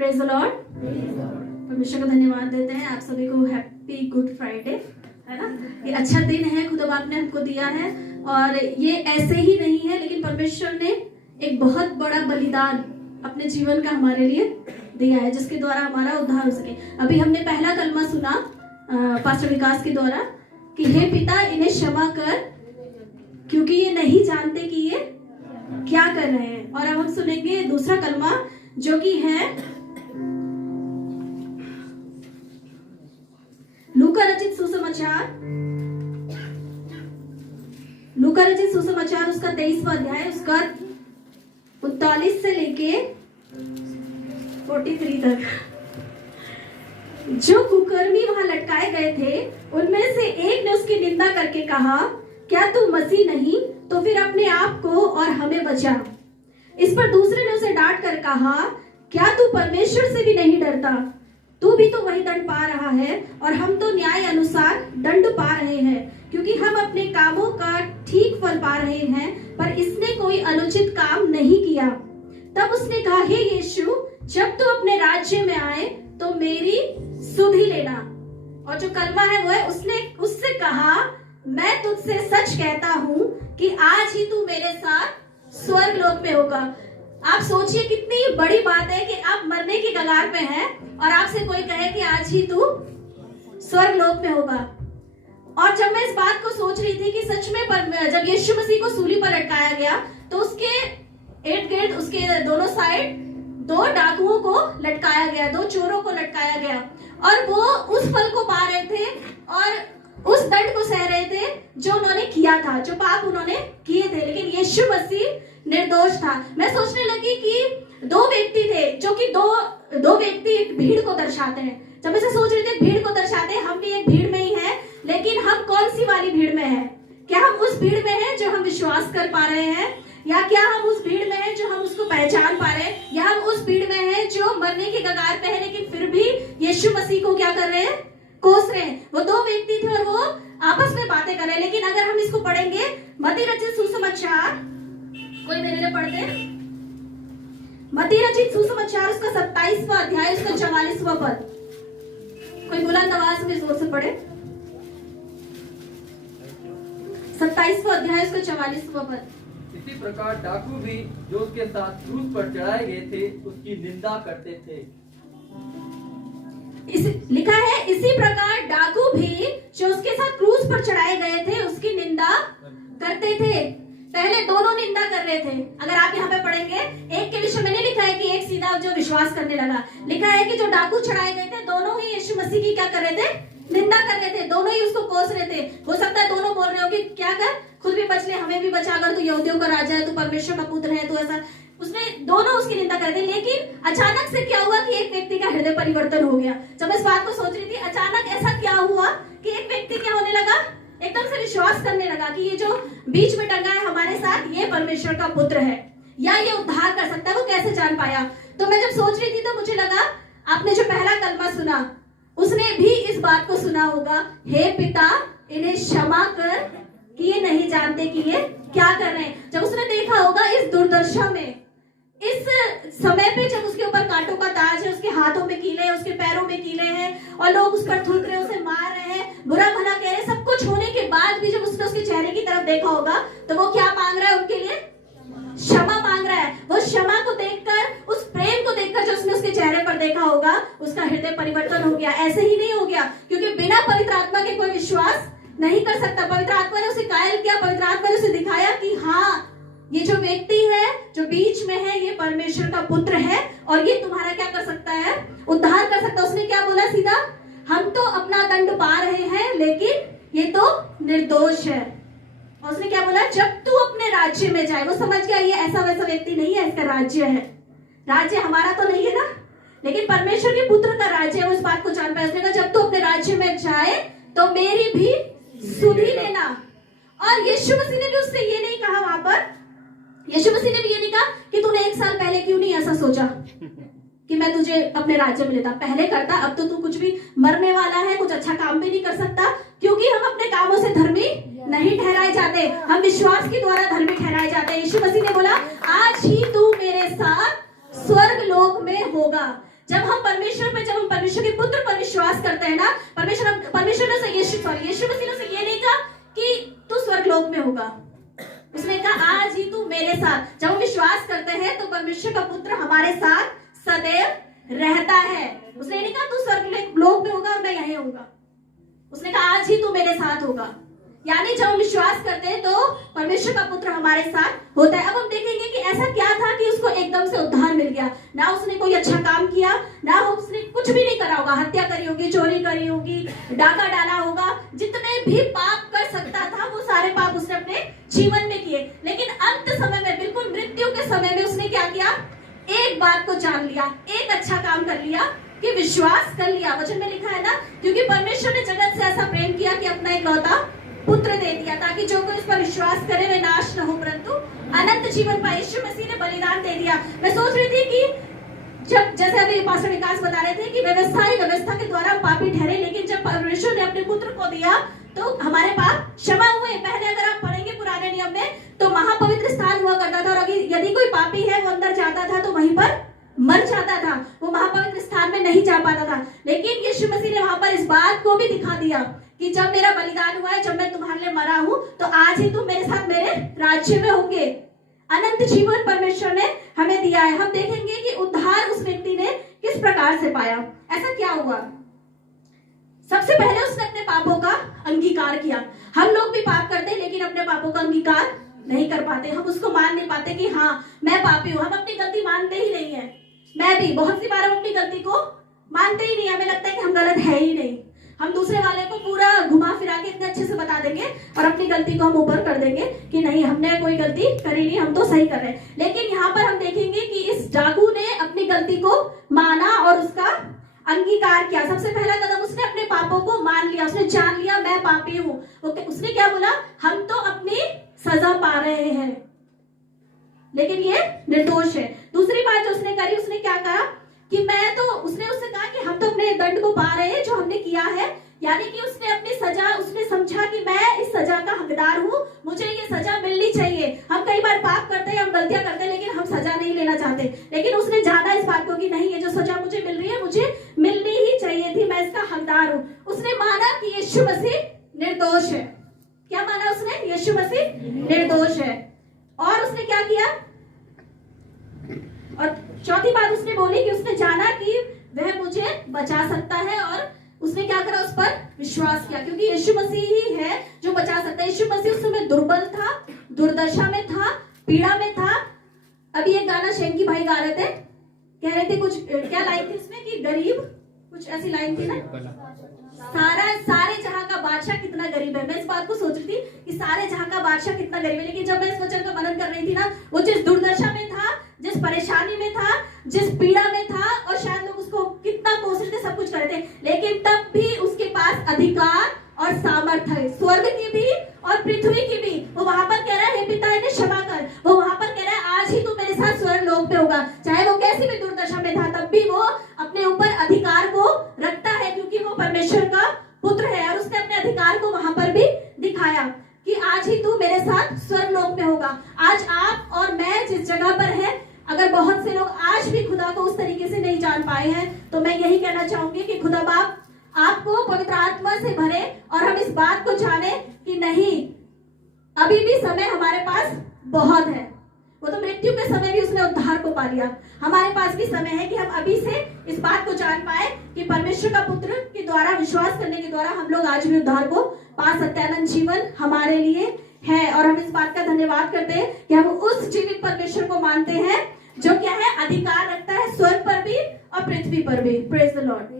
Praise the Lord. परमेश्वर को धन्यवाद देते हैं। आप सभी को हैप्पी गुड फ्राइडे, है ना। ये अच्छा दिन है खुदा बाप ने हमको दिया है, और ये ऐसे ही नहीं है, लेकिन परमेश्वर ने एक बहुत बड़ा बलिदान अपने जीवन का हमारे लिए दिया है, जिसके द्वारा हमारा उद्धार हो सके। अभी हमने पहला कलमा सुना पास्टर विकास के द्वारा कि हे पिता इन्हें क्षमा कर, क्योंकि ये नहीं जानते कि ये क्या कर रहे हैं। और अब हम सुनेंगे दूसरा कलमा, जो कि है लूका रचित सुसमाचार उसका 23वां अध्याय, उसका 39 से लेके 43 तक। जो कुकर्मी वहां लटकाए गए थे, उनमें से एक ने उसकी निंदा करके कहा, क्या तू मसीह नहीं तो फिर अपने आप को और हमें बचा। इस पर दूसरे ने उसे डांट कर कहा, क्या तू परमेश्वर से भी नहीं डरता? तू भी तो वही दंड पा रहा है, और हम तो न्याय अनुसार दंड पा रहे हैं, क्योंकि हम अपने कामों का ठीक फल पा रहे हैं, पर इसने कोई अनुचित काम नहीं किया। तब उसने कहा, हे यीशु, जब तू अपने राज्य में आए तो मेरी सुध ही लेना। और जो कलमा है वो है, उसने उससे कहा, मैं तुझसे सच कहता हूँ कि आज ही तू मेरे साथ स्वर्ग लोक में होगा। आप सोचिए कितनी बड़ी बात है कि आप मरने की कगार पे हैं और आपसे कोई कहे कि आज ही तू स्वर्ग लोक में होगा। और जब मैं इस बात को सोच रही थी कि सच में जब यीशु मसीह को सूली पर लटकाया गया, तो उसके इर्द गिर्द, उसके दोनों साइड 2 डाकुओं को लटकाया गया, 2 चोरों को लटकाया गया, और वो उस फल को पा रहे थे और उस दंड को सह रहे थे जो उन्होंने किया था, जो पाप उन्होंने किए थे। लेकिन यीशु मसीह निर्दोष था। मैं सोचने लगी कि 2 व्यक्ति थे, जो कि दो व्यक्ति एक भीड़ को दर्शाते हैं। जब मैं सोच रही थी भीड़ को दर्शाते हैं, हम भी एक भीड़ में ही हैं, लेकिन हम कौन सी वाली भीड़ में हैं? क्या हम उस भीड़ में हैं जो हम विश्वास कर पा रहे हैं, या क्या हम उस भीड़ में हैं जो हम उसको पहचान पा रहे हैं, या हम उस भीड़ में हैं जो मरने की कगार पे है, लेकिन फिर भी यीशु मसीह को क्या कर रहे हैं? कोस रहे हैं। वो 2 व्यक्ति थे और वो आपस में बातें कर रहे हैं। लेकिन अगर हम इसको पढ़ेंगे, मत्ती रचित सुसमाचार, कोई मेरे लिए पढ़ते? मत्ती रचित सुसमाचार उसका 27वां अध्याय, उसका 44वां पद। कोई बुलंद आवाज में जोर से पढ़े। 27वां अध्याय, उसका 44वां पद। इसी प्रकार डाकू भी जो उसके साथ क्रूस पर चढ़ाए गए थे उसकी निंदा करते थे। लिखा है, इसी प्रकार डाकू भी जो उसके साथ क्रूस पर चढ़ाए गए थे उसकी निंदा करते थे। पहले दोनों निंदा कर रहे थे। अगर आप यहाँ पे पढ़ेंगे, एक के विषय में नहीं लिखा है कि एक सीधा जो विश्वास करने लगा, लिखा है कि जो डाकू चढ़ाए गए थे दोनों ही यीशु मसीह की क्या कर रहे थे? निंदा कर रहे थे। दोनों ही उसको कोस रहे थे। हो सकता है दोनों बोल रहे हो कि क्या कर, खुद भी बच ले, हमें भी बचा, अगर तू यहूदियों का राजा है, तू परमेश्वर का पुत्र है, तू ऐसा। उसने दोनों उसकी निंदा कर दी। लेकिन अचानक से क्या हुआ कि एक व्यक्ति का हृदय परिवर्तन हो गया। जब मैं इस बात को सोच रही थी, अचानक ऐसा क्या हुआ कि एक व्यक्ति क्या होने लगा? एकदम से विश्वास करने लगा कि ये जो बीच में टंगा है हमारे साथ, ये परमेश्वर का पुत्र है, या ये उद्धार कर सकता है। वो कैसे जान पाया? तो मैं जब सोच रही थी तो मुझे लगा, आपने जो पहला कलमा सुना, उसने भी इस बात को सुना होगा, हे पिता इन्हें क्षमा कर कि ये नहीं जानते कि ये क्या कर रहे हैं। जब उसने देखा होगा इस दुर्दशा में, इस समय पे, जब उसके ऊपर कांटों का ताज है, उसके हाथों में कीले हैं, उसके पैरों में कीले हैं, और लोग उस पर थूक रहे हैं, उसे मार रहे हैं, बुरा भला कह रहे हैं, सब कुछ होने के बाद भी जब उसने उसके चेहरे की तरफ देखा होगा, तो वो क्या मांग रहा है? उनके लिए क्षमा मांग रहा है। वो क्षमा को देखकर, उस प्रेम को देखकर जो उसने उसके चेहरे पर देखा होगा, उसका हृदय परिवर्तन हो गया। ऐसे ही नहीं हो गया, क्योंकि बिना पवित्र आत्मा के कोई विश्वास नहीं कर सकता। पवित्र आत्मा ने उसे कायल किया। पवित्र आत्मा ने उसे दिखाया कि हाँ, ये जो व्यक्ति है जो बीच में है, ये परमेश्वर का पुत्र है, और ये तुम्हारा क्या कर सकता है? उद्धार कर सकता है। उसने क्या बोला सीधा? हम तो अपना दंड पा रहे हैं, लेकिन ये तो निर्दोष है। और उसने क्या बोला? जब तू अपने राज्य में जाए। वो समझ गया ये ऐसा वैसा व्यक्ति नहीं है, इसका राज्य है। राज्य हमारा तो नहीं है ना, लेकिन परमेश्वर के पुत्र का राज्य है। वो इस बात को जान पाया। उसने कहा, जब तू अपने राज्य में जाए तो मेरी भी सुध ही लेना। और यीशु मसीह ने भी उससे ये नहीं कहा वहां पर, यीशु मसीह ने भी ये नहीं कहा कि तूने 1 साल पहले क्यों नहीं ऐसा सोचा कि मैं तुझे अपने राज्य में लेता, पहले करता, अब तो तू कुछ भी मरने वाला है, कुछ अच्छा काम भी नहीं कर सकता। क्योंकि हम अपने कामों से धर्मी नहीं ठहराए जाते, हम विश्वास के द्वारा धर्मी ठहराए जाते हैं। यीशु मसीह ने बोला, आज ही तू मेरे साथ स्वर्ग लोक में होगा। जब हम परमेश्वर के पुत्र पर विश्वास करते हैं ना, परमेश्वर ने से यीशु मसीह ने से ये नहीं कहा कि तू स्वर्गलोक में होगा, उसने कहा आज ही तू मेरे साथ। जब हम विश्वास करते हैं तो परमेश्वर का पुत्र हमारे साथ सदैव रहता है। उसने नहीं कहा तू स्वर्गलोक में होगा और मैं यहीं होगा, उसने कहा आज ही तू मेरे साथ होगा। यानी जब हम विश्वास करते हैं तो परमेश्वर का पुत्र हमारे साथ होता है। अब हम देखेंगे कि ऐसा क्या था कि उसको एकदम से उद्धार मिल गया। ना उसने कोई अच्छा काम किया, ना उसने कुछ भी नहीं करा होगा, हत्या करी होगी, चोरी करी होगी, डाका डाला होगा, जितने भी पाप कर सकता था वो सारे पाप उसने अपने जीवन में किए। लेकिन अंत समय में, बिल्कुल मृत्यु के समय में उसने क्या किया, एक बात को जान लिया, एक अच्छा काम कर लिया कि विश्वास कर लिया। वचन में लिखा है ना, क्योंकि परमेश्वर ने जगत से ऐसा प्रेम किया कि अपना इकलौता पुत्र दे दिया ताकि जो कोई इस पर विश्वास करे वे नाश न हो परंतु अनंत जीवन पाए। यीशु मसीह ने बलिदान दे दिया। मैं सोच रही थी कि जब, जैसे अभी पास्टर विकास बता रहे थे कि व्यवस्था के द्वारा पापी ठहरे, लेकिन जब परमेश्वर ने अपने पुत्र को दिया तो हमारे पाप क्षमा हुए। पहले अगर आप पढ़ेंगे पुराने नियम में तो महापवित्र स्थान हुआ करता था, और यदि कोई पापी है वो अंदर जाता था तो वहीं पर मर जाता था, वो महापवित्र स्थान में नहीं जा पाता था। लेकिन यीशु मसीह ने वहां पर इस बात को भी दिखा दिया कि जब मेरा बलिदान हुआ है, जब मैं तुम्हारे लिए मरा हूं, तो आज ही तुम मेरे साथ मेरे राज्य में होंगे। अनंत जीवन परमेश्वर ने हमें दिया है। हम देखेंगे कि उद्धार उस व्यक्ति ने किस प्रकार से पाया। ऐसा क्या हुआ, सबसे पहले उसने अपने पापों का अंगीकार किया। हम लोग भी पाप करते हैं लेकिन अपने पापों का अंगीकार नहीं कर पाते। हम उसको मान नहीं पाते कि हाँ मैं पापी हूं। हम अपनी गलती मानते ही नहीं है। मैं भी बहुत सी बार हम अपनी गलती को मानते ही नहीं। हमें लगता है कि हम गलत है ही नहीं। हम दूसरे वाले को पूरा घुमा फिरा के इतने अच्छे से बता देंगे और अपनी गलती को हम ऊपर कर देंगे कि नहीं हमने कोई गलती करी नहीं, हम तो सही कर रहे हैं। लेकिन यहाँ पर हम देखेंगे कि इस डाकू ने अपनी गलती को माना और उसका अंगीकार किया। सबसे पहला कदम उसने अपने पापों को मान लिया, उसने जान लिया मैं पापी हूँ। उसने क्या बोला, हम तो अपनी सजा पा रहे हैं लेकिन ये निर्दोष है। दूसरी बात जो उसने करी, उसने क्या कहा कि उसने उससे कहा कि हम तो अपने दंड को पा रहे हैं जो हमने किया है। यानी कि उसने अपनी सजा, उसने समझा कि मैं इस सजा का हकदार हूँ, मुझे ये सजा मिलनी चाहिए। हम कई बार पाप करते हैं, हम गलतियां करते हैं लेकिन हम सजा नहीं लेना चाहते। लेकिन उसने जाना इस बात को कि नहीं, ये जो सजा मुझे मिल रही है मुझे मिलनी ही चाहिए थी, मैं इसका हकदार हूँ। उसने माना कि यीशु मसीह निर्दोष है। क्या माना उसने, यीशु मसीह निर्दोष है। और उसने क्या किया, और चौथी बात उसने बोली कि उसने जाना कि वह मुझे बचा सकता है, और उसने क्या करा, उस पर विश्वास किया क्योंकि यीशु मसीह ही है जो बचा सकता है। यीशु मसीह उस समय दुर्बल था, दुर्दशा में था, पीड़ा में था। अभी एक गाना शेंकी भाई गा रहे थे, कह रहे थे कुछ, क्या लाइन थी उसमें कि गरीब, कुछ ऐसी लाइन थी ना, सारे जहां का बादशाह कितना गरीब है। मैं इस बात को सोच रही थी कि सारे जहां का बादशाह कितना गरीब है, लेकिन जब मैं इस वचन का मनन कर रही थी ना, वो जिस दुर्दशा में था, जिस परेशानी में था, जिस पीड़ा में था, और शायद लोग उसको कितना कोस रहे थे, सब कुछ कर रहे थे, लेकिन तब भी उसके पास अधिकार और सामर्थ्य है, स्वर्ग की भी और पृथ्वी की भी। वो वहां पर कह रहा है, हे पिता इन्हें क्षमा कर। वो वहां पर कह रहा है आज ही तू मेरे साथ स्वर्ग लोक पे होगा। चाहे वो कैसी भी दुर्दशा में था, तब भी वो अपने ऊपर अधिकार को रखता है क्योंकि वो परमेश्वर का पुत्र है। और उसने अपने अधिकार को वहां पर भी दिखाया कि आज ही तू मेरे साथ स्वर्ग लोक में होगा। आज आप और मैं जिस जगह पर है, अगर बहुत से लोग आज भी खुदा को उस तरीके से नहीं जान पाए हैं, तो मैं यही कहना चाहूंगी कि खुदा बाप आपको पवित्र आत्मा से भरे और हम इस बात को जाने कि नहीं, अभी भी समय हमारे पास बहुत है। वो तो मृत्यु के समय भी उसने उद्धार को पा लिया। हमारे पास भी समय है कि हम अभी से इस बात को जान पाए कि परमेश्वर का पुत्र के द्वारा विश्वास करने के द्वारा हम लोग आज भी उद्धार को पा सकते हैं। अनंत जीवन हमारे लिए है और हम इस बात का धन्यवाद करते हैं कि हम उस जीवित परमेश्वर को मानते हैं जो क्या है, अधिकार रखता है स्वर्ग पर भी और पृथ्वी पर भी। Praise the Lord.